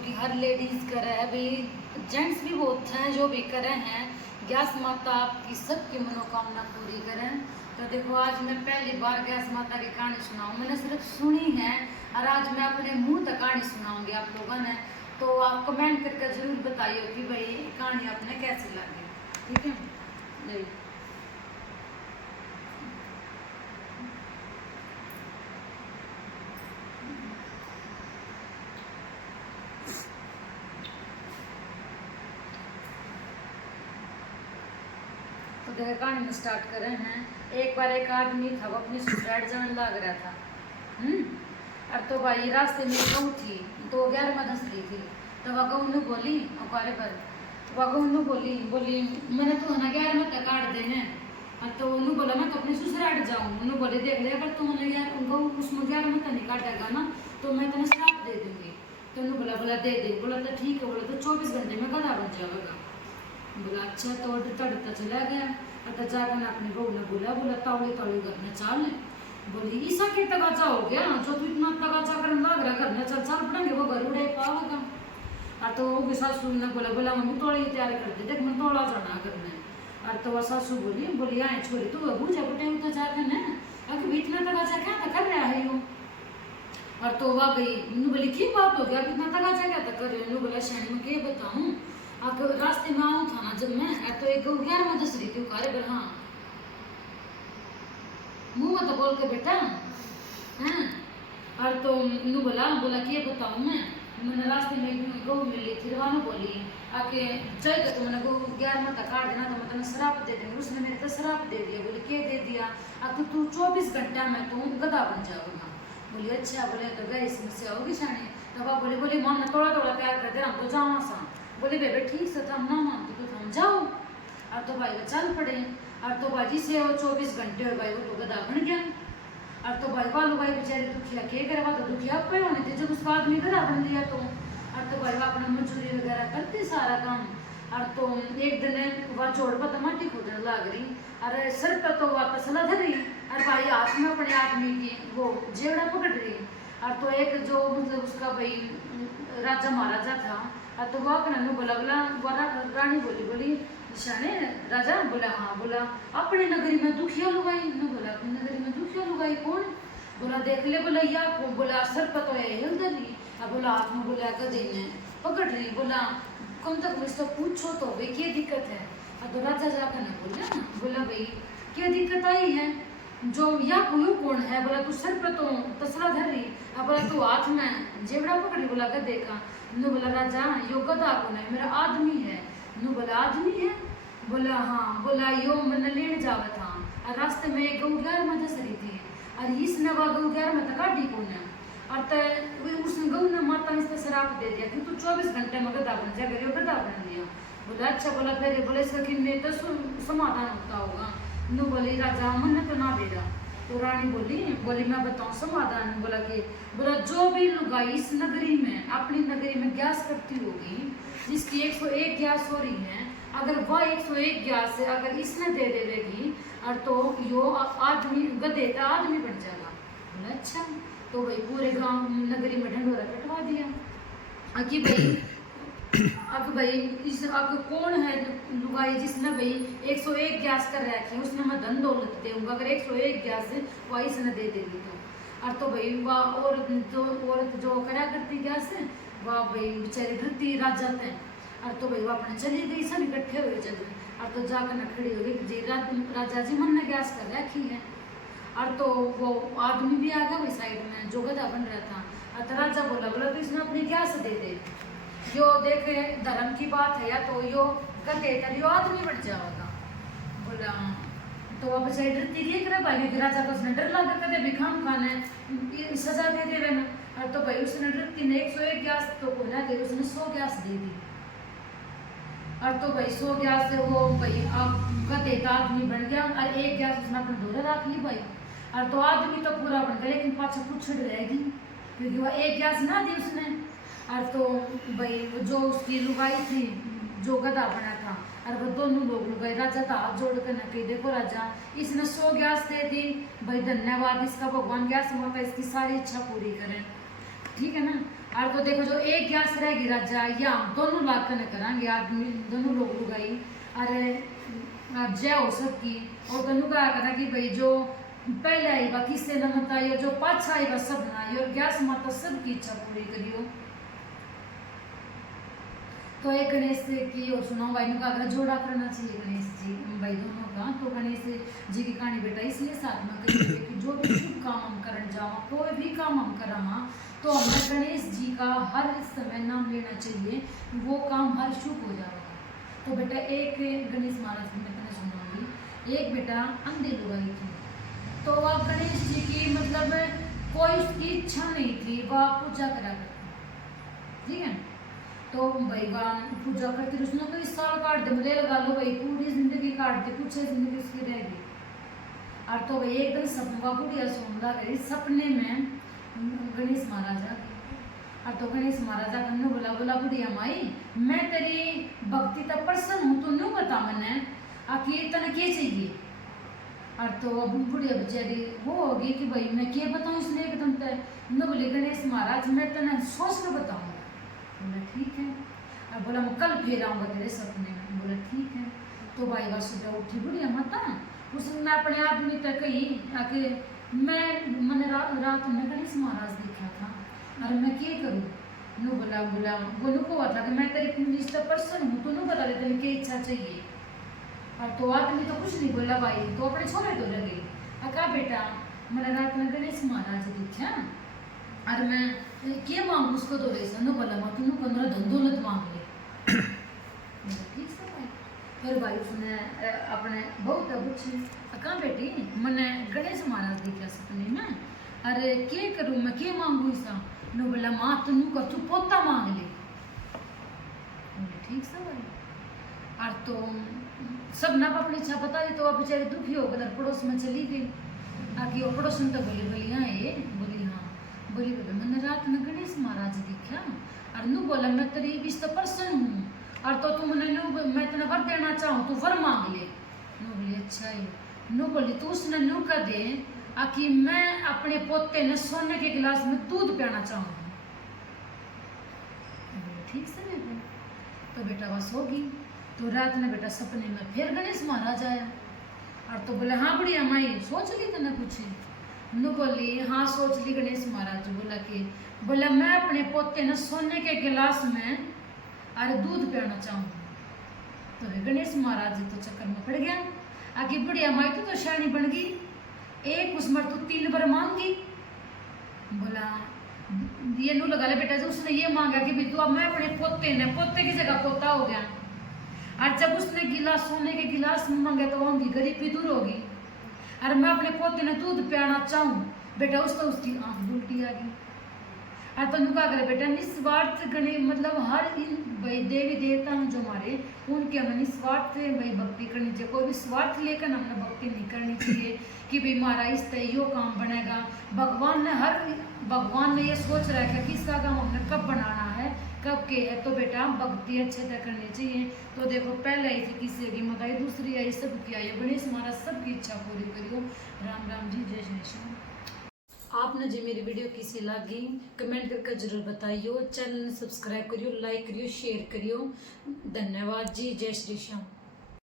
कि हर लेडीज़ करे है भाई, जेंट्स भी बहुत हैं जो भी करे हैं। गैस माता आपकी सबकी मनोकामना पूरी करें। तो देखो आज मैं पहली बार गैस माता की कहानी सुनाऊँ, मैंने सिर्फ सुनी है और आज मैं अपने मुंह तक कहानी सुनाऊंगी आप लोगों ने। तो आप कमेंट करके ज़रूर बताइए कि भाई कहानी आपने कैसी लगी, ठीक है। नहीं तो देखो कहानी में स्टार्ट कर रहे हैं। एक बार एक आदमी था, वो अपनी सुसाइड जाने लग रहा था। अब तो भाई रास्ते में गऊ थी, तो 11 में धंस रही थी। तो वह गऊ ने बोली अकारे पर, वह गऊ ने बोली मैंने तो ना 11 में तक काट देने। तो उन्होंने बोला मैं तो अपनी सुसाइड जाऊँ। उन्होंने बोले देख ले अगर तुमने यार गऊ उसमें 11 में तक नहीं काटेगा ना तो मैं तुम्हें श्राप दे दूंगी। तो उन्होंने बोला दे दे। बोला तो ठीक है। बोला तो 24 घंटे में गधा बन जाएगा। बोला अच्छा। तो तड़ता चला गया। अतः जाकर अपने बहू ने बोला तौली तौली घर में चाल। बोली ईसा के तगाचा हो गया जो तू इतना तगाचा करने लग रहा घर में चल चल पड़ेंगे वो घर उड़े पाओगा। और तो वो सासू ने बोला मम्मी तोड़ी तैयार कर दे देख मैं तोड़ा जाना घर में। और तो वह सासू बोली आए छोरी तू बूझा बुटे तो जाकर न अगर इतना तगाचा क्या था कर रहा है वो। और तो वह गई बोली की बात हो गया इतना तगाचा क्या था कर रहे। बोला शहर में क्या बताऊँ अब रास्ते में आऊँ था ना जब मैं तो एक 11 में दस रही थी उकारे पर। हाँ मुँह में तो बोल के बेटा हैं। और तो इन्हों बोला कि ये बताऊँ मैंने रास्ते में गऊ मिली थी रवाना बोली आके चल के तो मैंने गऊ 11 में काट देना तो मैं तुम्हें श्राप दे देंगे। उसने मेरे को श्राप दे दिया। बोले क्या दे दिया अब तू 24 घंटा में तू गधा बन जाऊंगा। बोली अच्छा। बोले तो गए समस्या होगी शानी। तो वह बोली माँ मैं थोड़ा थोड़ा प्यार कर दे रहा तो जाओ सा। बोले बेबे ठीक से तो हम ना मानते तो हम जाओ। और तो भाई वो चल पड़े। और तो बाजी से वो 24 घंटे हो भाई वो तो गधा बन गया। और तो भाई वालू भाई बेचारे दुखिया क्या करवा तो दुखिया पे होने थे जब उसका आदमी गधा बन लिया तो। और तो भाई अपना मजदूरी वगैरह करते सारा काम। और तो एक दिन वह जोड़ पर माटी खोदने लग रही। अरे सर पर तो वह तसला धर रही और भाई हाथ में अपने आदमी की वो जेवड़ा पकड़ रही। और तो एक जो मतलब उसका भाई राजा महाराजा था। तो वह अपना बोला रानी बोली शाने राजा। बोला हाँ। बोला अपनी नगरी में दुखिया लुगाई ने। बोला अपनी नगरी में दुखिया लुगाई कौन। बोला देख ले। बोला या बोला सर पर तो है हिलदरी। अब बोला हाथ में बोला गधे ने पकड़ रही। बोला कम तक मुझसे पूछो तो भाई क्या दिक्कत है। अब तो राजा जाकर ने बोला भाई क्या दिक्कत आई है जो या कोई कौन है। बोला तू सर पर तो तसला धर रही। अब बोला तू हाथ में जेवड़ा पकड़ी। बोला गधे का। नु बोला राजा यो गधा कौन है मेरा आदमी है। नु बोला आदमी है। बोला हाँ। बोला यो मैंने लेने जावा था और रास्ते में एक गऊ 11 में धस रही थी और इसने वह गऊ 11 में काटी कौन है। और तो उसने गऊ ने माता ने श्राप दे दिया कि तू 24 घंटे में गधा बन जाएगा। यो गधा बन दिया। बोला अच्छा। बोला फिर बोले इसका कि में तो समाधान होता होगा। नु बोली राजा मन तो ना दे रहा। तो रानी बोली मैं बताऊँ समाधान। बोला जो भी लुगाई इस नगरी में अपनी नगरी में ग्यास करती होगी जिसकी 101 ग्यास हो रही है अगर वह 101 ग्यास से अगर इसने दे देगी और तो यो आदमी गधे का आदमी बन जाएगा। बोला अच्छा। तो भाई पूरे गांव नगरी में ढंढोरा कटवा दिया कि भाई अब भाई इस अब कौन है लुगाई जिसने भाई 101 ग्यास कर रखी है उसने मैं धन दौलत दूंगा अगर 101 ग्यास वह इसने दे देगी तो। और तो भाई वह औरत जो करा करती गैस वह भाई बेचारे धरती राजा थे। और तो भाई वह अपने चली गई सब इकट्ठे हुए जब। और तो जाकर न खड़ी हो गई जी राजा जी मन ने गैस कर रखी है। और तो वो आदमी भी आ गया वही साइड में जो गधा बन रहा था। और तो राजा बोला तो इसने अपनी गैस दे दे यो देखे धर्म की बात है या तो यो गधे यो आदमी बन जाएगा। बोला तो अब बेचारी डरती रही करे भाई राजा तो उसने डर लगा कदे भी खाने सजा दे दे ना। और तो भाई उसने डरती ने 101 ग्यास तो को ना दे उसने 100 ग्यास दे दी। और तो भाई 100 ग्यास से वो भाई अब गधे का आदमी बन गया और 1 ग्यास उसने अपने डोरे रख ली भाई। और तो आदमी तो पूरा बन गया लेकिन पाछे कुछ रहेगी क्योंकि वह 1 ग्यास ना दी उसने। और तो भाई जो उसकी लुगाई थी जो गधा बना था और वो दोनों लोग लुगाई राजा का हाथ जोड़ कर न देखो राजा इसने 100 ग्यास दे दी भाई धन्यवाद इसका भगवान ग्यास माता इसकी सारी इच्छा पूरी करें ठीक है ना। और तो देखो जो एक गैस रहेगी राजा या हम दोनों लाख कने करांगे आदमी दोनों लोग लुगाई अरे जय हो सबकी और दोनों का कहना कि भाई जो पहले आई बा किससे न बताइए जो पाछा आई बा सब बनाई और गैस माता सबकी इच्छा पूरी करियो। तो एक गणेश की और सुनाओ भाई का अगर जोड़ा करना चाहिए गणेश जी भाई दोनों का। तो गणेश जी की कहानी बेटा इसलिए साथ में करिए कि जो भी शुभ काम हम करन जावा कोई भी काम हम करा तो हमें गणेश जी का हर समय नाम लेना चाहिए, वो काम हर शुभ हो जाएगा। तो बेटा एक गणेश महाराज की मैं तुम्हें सुनाऊंगी। एक बेटा अंधे लुगाई थी, तो वह गणेश जी की मतलब कोई उसकी इच्छा नहीं थी, वह पूजा करा करती, ठीक है। तो भाई वह पूजा करती उसने तो इस साल काट दे मुझे लगा लो भाई पूरी जिंदगी काट दे कुछ जिंदगी उसकी रहेगी। और तो भाई एकदम सपना बुढ़िया सोमदा गई सपने में गणेश महाराजा और तो गणेश महाराजा ने बोला बोला बुढ़िया माई मैं तेरी भक्ति तक प्रसन्न हूँ तो न्यू बता मैंने आखिर तने क्या चाहिए। और तो अब बुढ़िया बेचारी वो होगी कि भाई मैं क्या बताऊँ इसलिए एकदम न बोले गणेश महाराज मैं तने सोच कर बताऊँगा। बोला ठीक है। और बोला मैं कल फिर आऊँगा तेरे सपने में। बोला ठीक है। तो भाई बस सुबह उठी बुढ़िया माता उसने अपने आदमी तक कही आके मैंने रात में गणेश महाराज देखा था और मैं क्या करूँ। नो बोला बोला वो नु को था कि मैं तेरी निष्ठा पर्सन हूँ तो नु बता दे तेरी क्या इच्छा चाहिए। और तो आदमी तो कुछ नहीं बोला भाई तो अपने छोरे तो लगे अका बेटा मैंने रात में गणेश महाराज देखा और मैं क्या मांगू उसको तो वैसा नो बोला मैं तुम 15 धन दौलत मांग ले। ठीक है भाई। फिर भाई उसने अपने बहुत पूछे अका बेटी मैंने गणेश महाराज देखा सपने में अरे क्या करूँ मैं क्या मांगू ऐसा। नो बोला माँ तुम कर तू पोता मांग ले। ठीक है भाई। और तो सब ना अपनी इच्छा बता दी तो वह बेचारी दुखी हो गए पड़ोस में चली गई आगे वो पड़ोस में तो बोली बोली हाँ ये बोली हाँ बोली बोले मैंने रात में गणेश महाराज देखा और नू बोला मैं तेरी बीच तो पर्सन हूँ और तो तुम मैं तेने वर देना चाहूँ तो वर मांग ले। नू बोली अच्छा है। नू बोली तू उसने नू कर दे आखि मैं अपने पोते ने सोने के गिलास में दूध पीना चाहूँ। ठीक से बेटा। तो बेटा बस होगी। तो रात में बेटा सपने में फिर गणेश महाराज आया और तो बोले हाँ बढ़िया माई सोच ली तेने कुछ। नू बोली हाँ सोच ली गणेश महाराज। बोला कि बोला मैं अपने पोते ने सोने के गिलास में अरे दूध पीना चाहूँ। तो गणेश महाराज तो चक्कर में पड़ गया आगे बुढ़िया माई तो शानी बन गई एक उसमें तो 3 बार मांगी। बोला ये नू लगा ले बेटा जो उसने ये मांगा कि भी तू अब मैं अपने पोते की जगह पोता हो गया। और जब उसने गिलास सोने के गिलास में मांगे तो वहाँ की गरीबी दूर होगी और मैं अपने पोते ने दूध पियाना चाहूँ बेटा उसको उसकी आँख उल्टी आ गई। और तो नुका करे बेटा निस्वार्थ गणे मतलब हर इन भाई देवी देवता हैं जो हमारे उनके हमें निस्वार्थ भाई भक्ति करनी चाहिए। कोई भी स्वार्थ लेकर हमें भक्ति नहीं करनी चाहिए कि भाई हमारा इस तरह यो काम बनेगा। भगवान ने ये सोच रखा है कि इसका काम हमने कब बनाना है कब के है। तो बेटा भक्ति अच्छे तरह करनी चाहिए। तो देखो पहले आई थी किसी की मगाई दूसरी आई सबकी आई गणेश महाराज सबकी इच्छा पूरी करियो। राम राम जी जय श्री श्याम। आपने जो मेरी वीडियो किसी लगी कमेंट करके जरूर बताइयो। चैनल सब्सक्राइब करियो लाइक करियो शेयर करियो। धन्यवाद जी जय श्री श्याम।